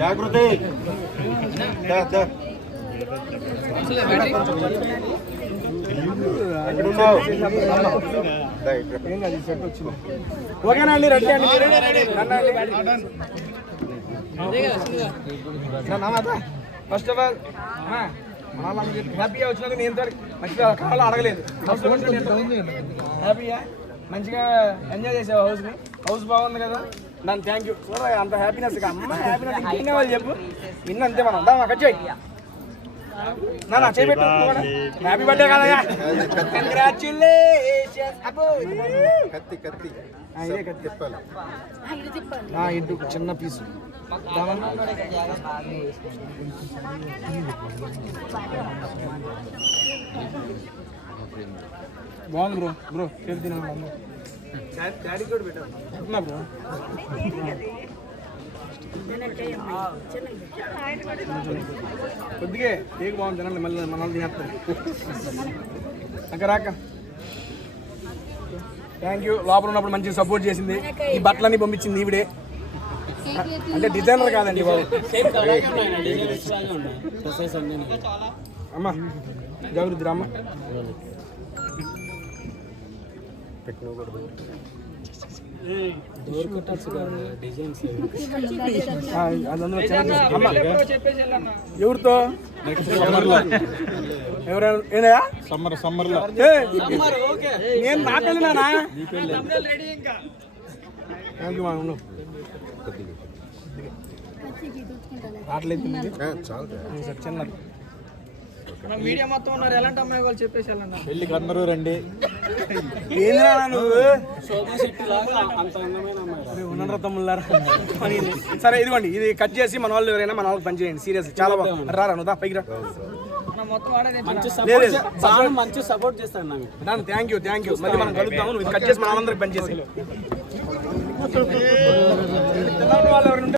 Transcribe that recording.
జాగృతి ఓకేనా అండి? రెడీ అండి? ఫస్ట్ ఆఫ్ ఆల్ హ్యాపీగా వచ్చినందుకు నేను మంచిగా కావాలో అడగలేదు. హ్యాపీగా మంచిగా ఎంజాయ్ చేసావు హౌస్ని. హౌస్ బాగుంది కదా, దాన్ని థ్యాంక్ యూ. చూడ అంత హ్యాపీనెస్ అమ్మ హ్యాపీనెస్ ఇంకేం వాళ్ళు చెప్పు. విన్న అంతే మనం దా కట్ చేయి నా చేయబెట్టు. హ్యాపీ బర్త్డే కదా, కంగ్రాచ్యులేషన్స్. ఇదే కత్తి ఇంటూ చిన్న పీసు బాగుంది బ్రో. బ్రో కేక్ తినాలి, డాడీ కూడా పెట్టా బ్రో. కొద్దిగా కేక్ బాగుంది తినండి, మళ్ళీ మన తినేస్తాం. అక్క రాక థ్యాంక్ యూ. లోపల ఉన్నప్పుడు మంచిగా సపోర్ట్ చేసింది. ఈ బట్టలన్నీ పంపించింది ఈవిడే, అంటే డిజైనర్ కాదండి బాబు. అమ్మ జాగృతి అమ్మ ఎవరితో ఎవరైనా సమ్మర్లో నేను నా పెళ్ళినానా? థ్యాంక్ యూ మా రావట్లేదు చిన్నది. మీడియా మొత్తం ఉన్నారు, ఎలాంటి అమ్మాయి వాళ్ళు చెప్పేసి పెళ్ళికి అందరూ రండి. ఏందిరా నువ్వు ఉన్న తమ్ముళ్ళారా? సరే ఇదిగోండి, ఇది కట్ చేసి మన వాళ్ళు ఎవరైనా మన వాళ్ళకి పని చేయండి. సీరియస్ చాలా బాగుంది. రారా నువ్వు పైకి రా. మంచి సపోర్ట్ చేస్తాను. Thank you thank you. మళ్ళీ మనం కలుద్దాము. నువ్వు కట్ చేసి మన వాళ్ళందరికి పని చేసి